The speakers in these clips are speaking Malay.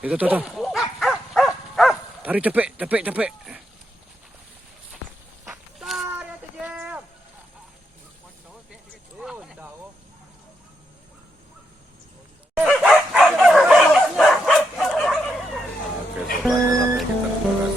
Itu tuh. Tarik cepet. Tarik aja Jam. Oke sobat, sampai kita ke lokasi. Masuk ke lokasi buru sobat ya.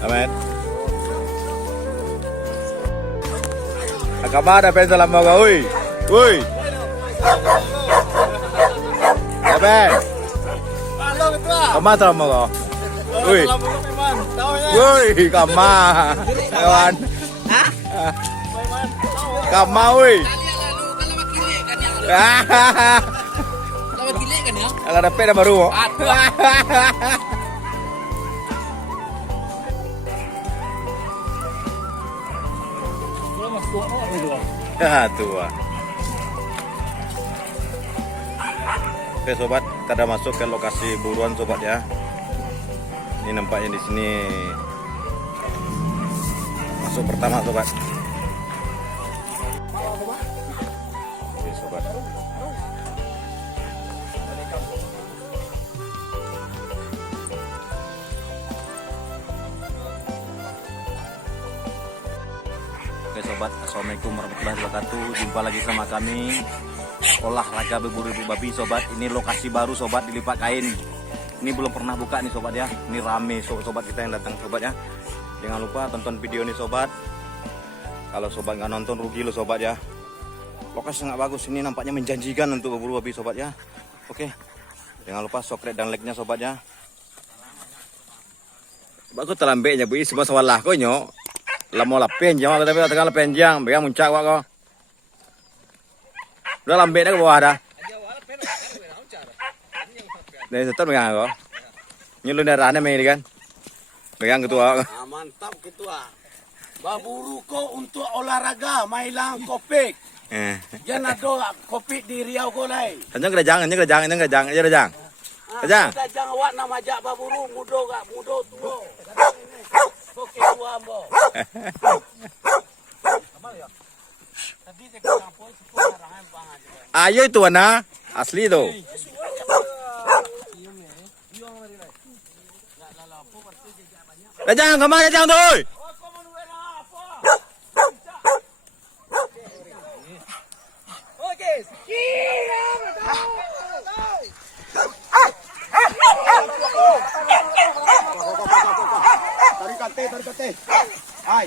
Ahmed. Akamada pensa lama kau, woi. Ahmed. Kamada lama kau, woi. Woi, kama, kawan. Kama, woi. Lawat gile kan ya? Agak dapat dah baru. Ya tua. Oke sobat, kita udah masuk ke lokasi buruan sobat ya. Ini nampaknya di sini masuk pertama sobat. Oke sobat. Oke sobat, assalamualaikum warahmatullahi wabarakatuh. Jumpa lagi sama kami olahraga berburu babi sobat. Ini lokasi baru sobat di Lipat Kain. Ini belum pernah buka nih sobat ya. Ini rame sobat kita yang datang sobat ya. Jangan lupa tonton video ini sobat. Kalau sobat nggak nonton rugi lo sobat ya. Lokasi sangat bagus, ini nampaknya menjanjikan untuk berburu babi sobat ya. Oke, jangan lupa subscribe dan like nya sobat ya. Sobat aku terlambatnya bu, semua salah kau nyok. Lama lapen jam, tapi tengah lapen jam, biar muncak wak kau. Udah lambat dah ke bawah dah. Dari setor megang kau. Nyelun darahnya main kan. Megang ketua. Mantap ketua. Baburu ko untuk olahraga, mailang kopik. Jangan ada kopik di Riau ko lai. Anjang kerajang. Kerajang. Kerajang awak nama jak baburu mudo tua. Okey tua ambo. Ayo itu mana? Asli tu. Kerajang, kemana kerajang tu? Tarik kate. Hai.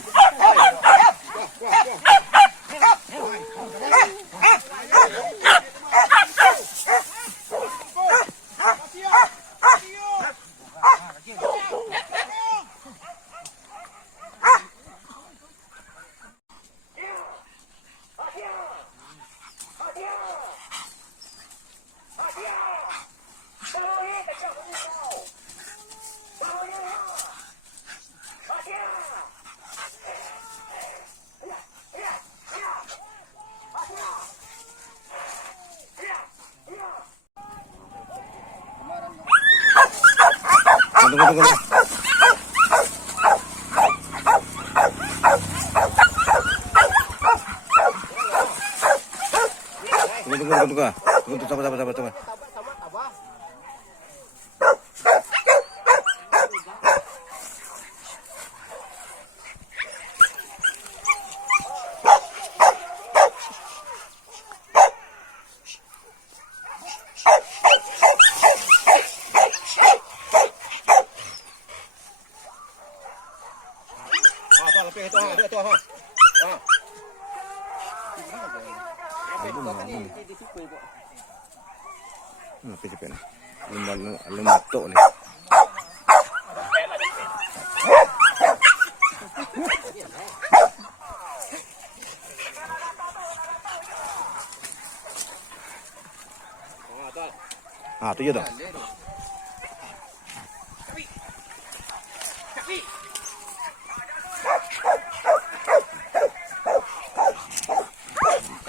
Tunggu. Tunggu, sabar. Apa Lumato nih. Ah, tu je tu.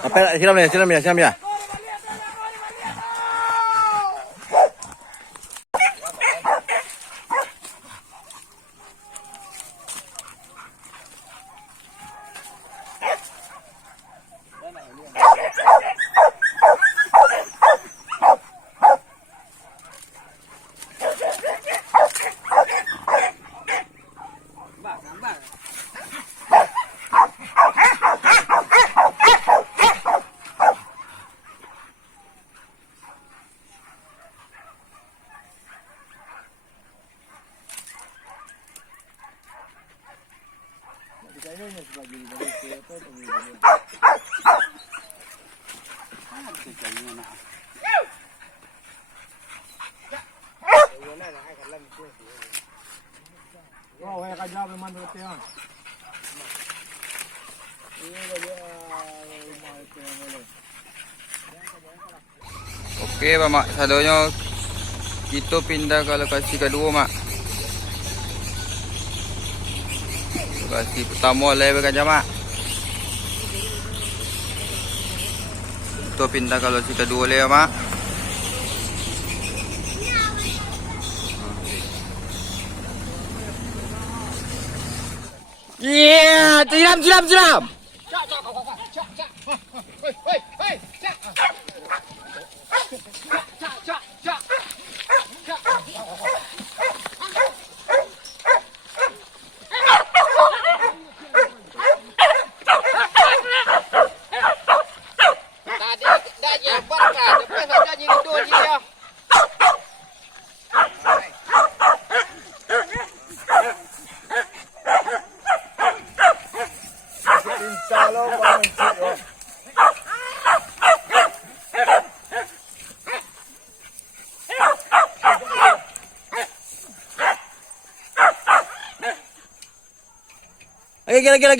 Apa siram ya. Okey, Mak. Selalunya kita pindah ke lokasi kedua, Mak. Lokasi pertama level kan, Mak. Kita pindah ke lokasi kedua le, Mak. Yeah, siram.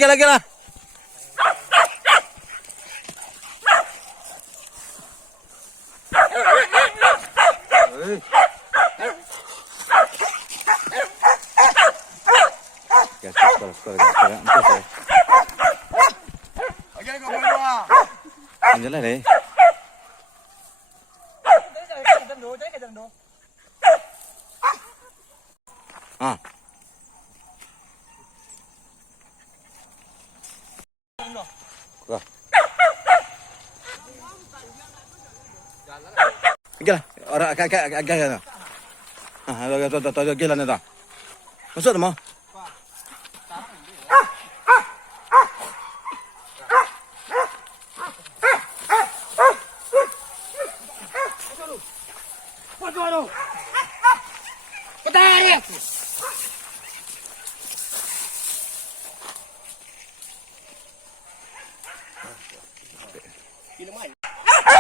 Lagi lah. Jalan deh. Ah. Wah. Gila, orang agak sana. Ah, tu gila ni dah. Masuk dah,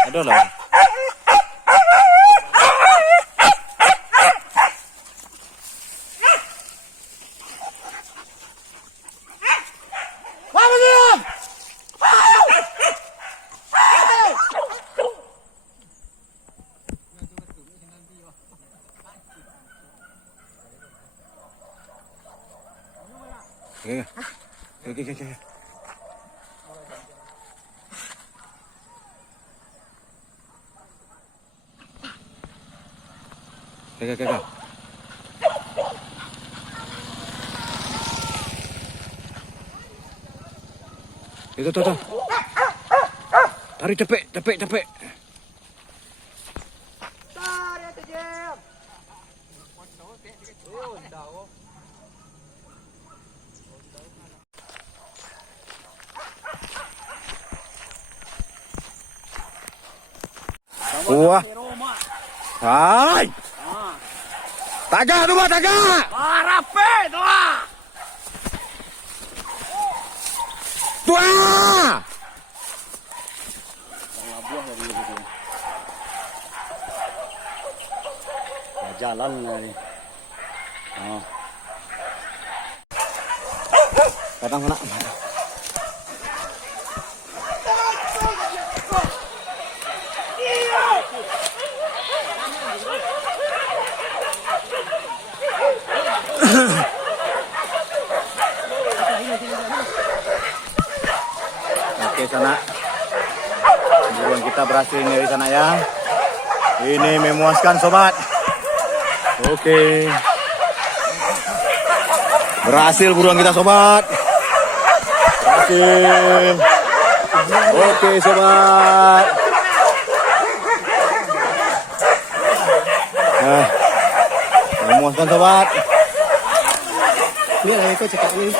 Ada lah. Okay. Kak. Itu. Tarik cepet. Tarik tu Jeb. Wah. Hai. Taga tu, Mak, taga. Rapi tu ah. Tua. jalan dari. Oh. Kadang kena. Oke sana. Buruan kita berhasil dari sana ya. Ini memuaskan sobat. Oke. Berhasil buruan kita sobat. Berhasil. Oke sobat. Nah, memuaskan sobat. Ini ikut cetak ini.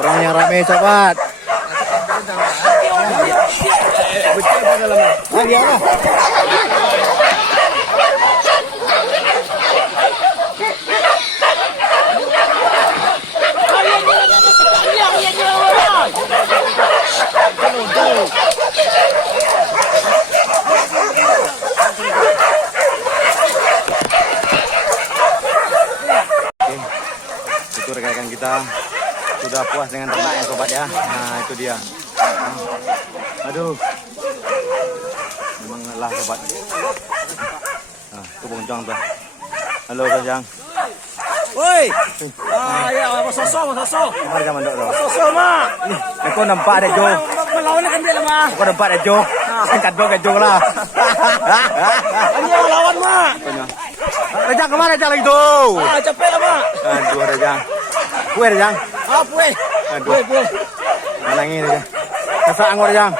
Orangnya rame sobat. Itu rekan-rekan kita sudah puas dengan ternaknya sobat ya. Nah itu dia. Aduh, memang lelah sobat. Nah, itu Bong Jang tuh. Halo Bong Jang. Woi. Ya, masuk. Apa zaman dok dok? Masuk, Mak. Aku nampak ada Jo. Melawan kan dia lah, Mak. Aku nampak ada Jo. Angkat Jo lah. Dia lawan, Mak. Rejang kemana Rejang lagi tuh? Capek lah, Mak. Aduh Rejang. Kue Rejang. Apa, weh? Aduh. Malangin Rejang. Kesang Rejang.